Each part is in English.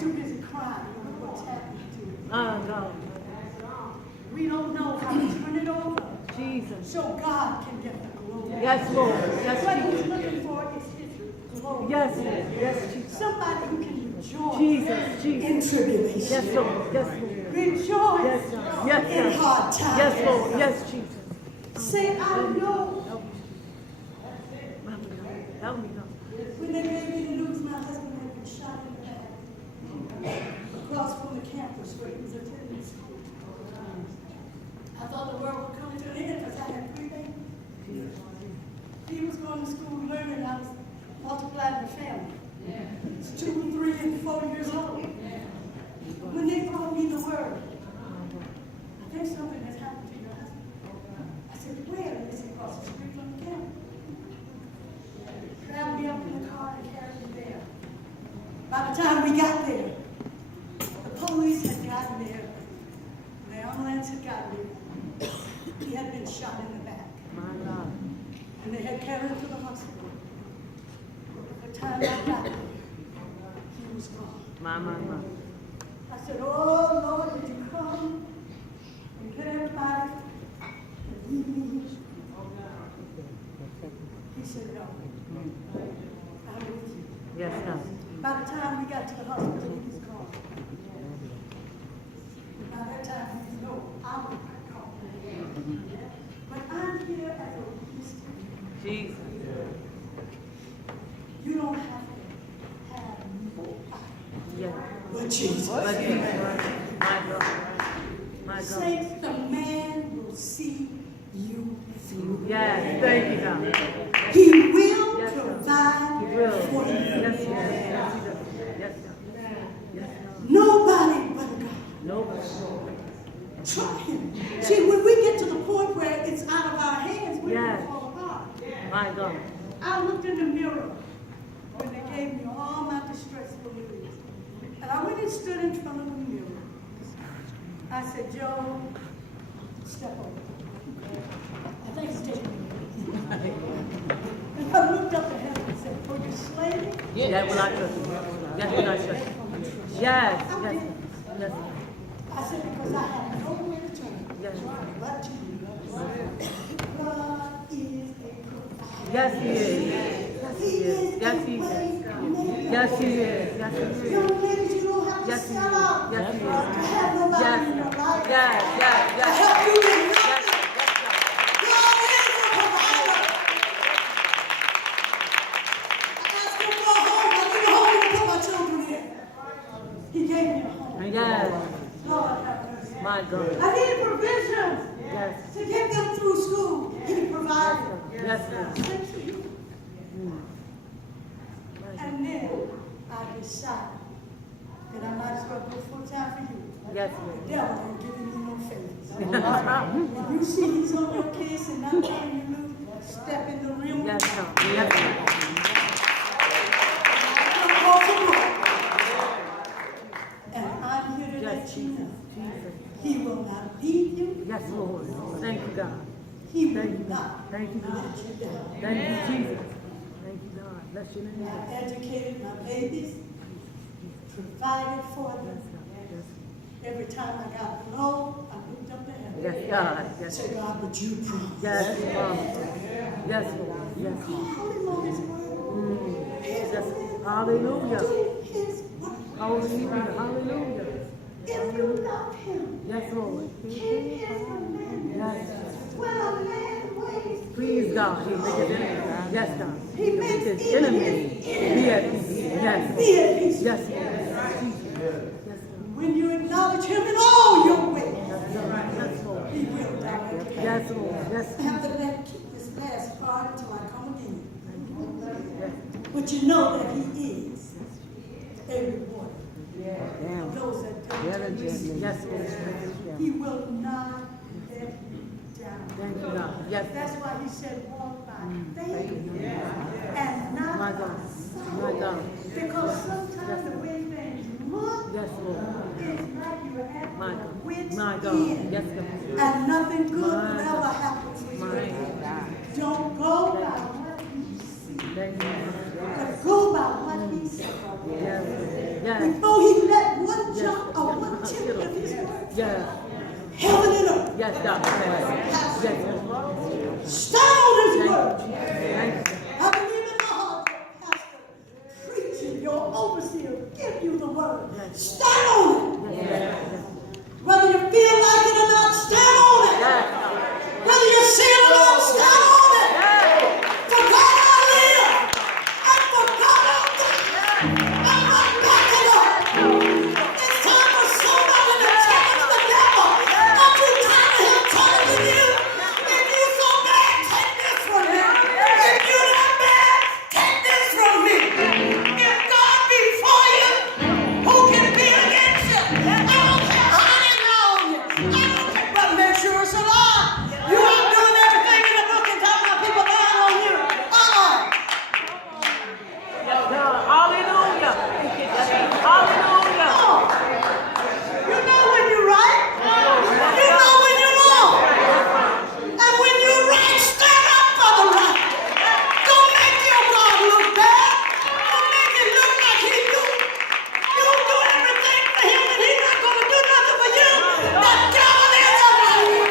too busy crying over what's happening to you. God. We don't know how to turn it over. Jesus. So God can get the glory. Yes, Lord. Yes, What he's Jesus. looking for is his glory. Yes, Lord. Yes, Jesus. Somebody who can rejoice Jesus, Jesus. in tribulation. Yes, Lord. Yes, Lord. Rejoice Yes, God. Yes, in God. hard times. Yes, Lord. Yes, Jesus. Say, I know. Help me, God. When they gave me the news, my husband had been shot in the back across from the campus where he was attending school. I thought the world would come to an end because I had 3 babies. He was going to school learning. I was multiplying the family. It's 2, 3, and 4 years old. When they brought me the word, I think something has happened to your husband. I said, where? And they said, across the street from the campus. Grabbed me up in the car and carried me there. By the time we got there, the police had gotten there. The ambulance had gotten there. He had been shot in the back. My God. And they had carried him to the hospital. By the time I got there, he was gone. My. I said, oh, Lord, did you come and get everybody and leave me? He said, no. I'm with you. Yes, God. By the time we got to the hospital, he was gone. By that time, he was no, I was not gone. But I'm here as a witness to you. Jesus. You don't have to have nobody Yes. but Jesus. But Jesus. My God. My God. Saints, the man will see you through. Yes. Thank you, God. He will Yes, God. provide He will. for you. Yes, Lord. Yes, He does. Yes, God. Yes, God. Nobody but God. Nobody. Try him. See, when we get to the point where it's out of our hands, we're going Yes. to fall apart. My God. I looked in the mirror when they gave me all my distressful news. And I went and stood in front of the mirror. I said, Joe, step over. I think it's taking me. And I looked up at heaven and said, for your slaving? Yes, will I trust you. Yes, will I trust you. Yes, yes, yes. I said, because I have nowhere to turn Yes. but to you. God is a provider. Yes, He is. Yes, He is. Yes, He is. Yes, He is. Yes, He is. Young ladies, you don't have to Yes, He sell out is. Yes, He to is. have nobody Yes, in your life. yes, yes, To yes. help you in Yes, nothing. yes, God is a provider. I asked him for a home. I need a home to put my children in. He gave me a home. yes. Lord have mercy. My God. I needed provisions Yes. to get them through school. He provided. Yes, Lord. Thanks to you. And then I decided that I might as well go full time for you. Yes, The Lord. devil ain't giving me no favors. When you see he's on your case and not letting you lose, step in the rim. Yes, God. Yes, God. And I'm here to Yes, let you Jesus. know. Jesus. He will not leave you. Yes, Lord. Thank you, God. He will Thank you, God. not Thank you, God. let you down. Thank you, Jesus. Thank you, God. Bless your name. I educated my babies, provided for them. Yes, God. Yes, Every time I got low, I looked up to heaven. yes, God. I Yes, said, God, would you promise? yes, yes, Lord. Yes, Call him on his word. yes. Hallelujah. Do his word. Hallelujah. Hallelujah. If you love him, Yes, Lord. keep his commandments. Yes. When a man ways, Please, God. He make his enemy. Yes, God. he makes His even enemy. his Be enemies at peace. Yes. be at peace. Yes, Lord. Yes, Lord. When you acknowledge him in all your ways, Yes, Lord. he will direct your path. Yes, Lord. Yes, I have to let keep this last part until I come again. yes. But you know that he is a rewarder of those that diligently Yes, seek Lord. him. He will not let you down. Thank you, God. Yes, That's why he said, walk by faith and not my by God. sight. My God. Because sometimes the way things look Yes, Lord. is like you're at My your God. wit's My God. end. Yes, God. And nothing good My will ever God. happen to you. My God. Don't go by what you see, Thank you. but go by what he said. Yes. Yes. Before he left Yes. Heaven and earth. Yes, Doctor. Yes. Stand on his word. Thank you. I believe in my heart, your pastor, preaching, your overseer, give you the word. Stand on it. Yes. Whether you feel like it or not, stand on it. Yes. Whether you see it or not, stand on it. For God I live, and for God I die. I'm not backing up. It's time for somebody to challenge the devil. Don't you tired of him challenging you? If you so bad, take this from me. If you that bad, take this from me. If God be for you, who can be against you? I don't care how they know you. I don't care, but make sure it's a lie. You are doing everything in the book and talking about people lying on you. Yes, God. Hallelujah. Hallelujah. You know when you're right. You know when you're wrong. And when you're right, stand up for the right. Don't make your God look bad. Don't make it look like he do. You do everything for him and he's not going to do nothing for you. The devil is a liar.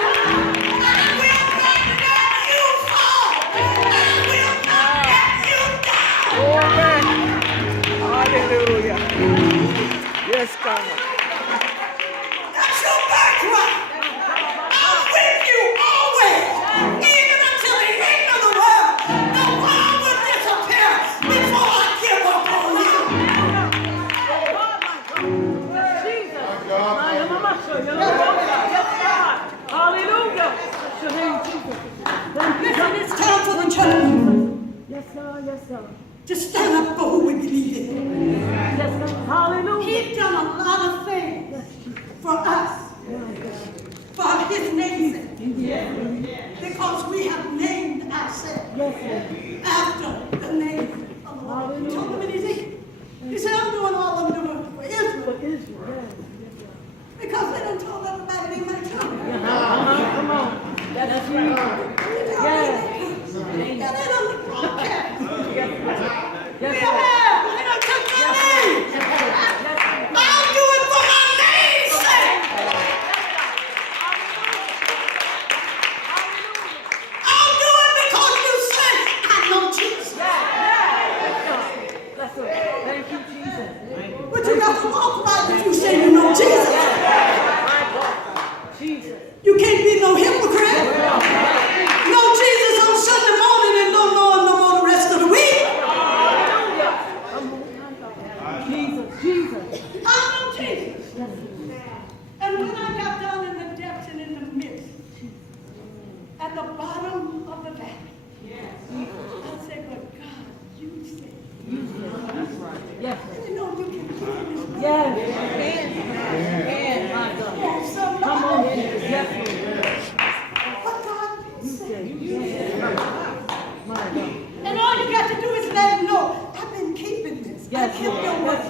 I will not let you fall. I will not let you die. Glory. Hallelujah. Yes, God. That's your birthright. I'm with you always, even until the end of the world. The world will disappear before I give up on you. Jesus. Yes, God. Hallelujah. Listen, it's time for the church Yes, sir. Yes, sir. to stand up for who we believe in. Yes, sir. Hallelujah. He's done a lot of things for us, for his name sake, because we have named ourselves after the name of the Lord. He told him in Ezekiel. He said, I'm doing all I'm doing for Israel. Because they done told everybody they might come. Come on. That's Jesus. Yes. Yeah, they don't care. Yes, Yeah, sir. they don't took my name. I'll do it for my name's sake. I'll do it because you say I know Jesus. That's it. Thank you, Jesus. But you got to walk right if you say you know Jesus. Jesus. You can't be no hypocrite. No Jesus on Sunday morning and no more the rest of the week. Jesus. I know Jesus. And when I got down in the depths and in the midst, at the bottom of the valley, I said, but God, you said. Yes. You know you can do this. Yes. My God. Want somebody. Come on, Jesus. Yes, But God, you said. my God. And all you got to do is let him know, I've been keeping this. I kept your word.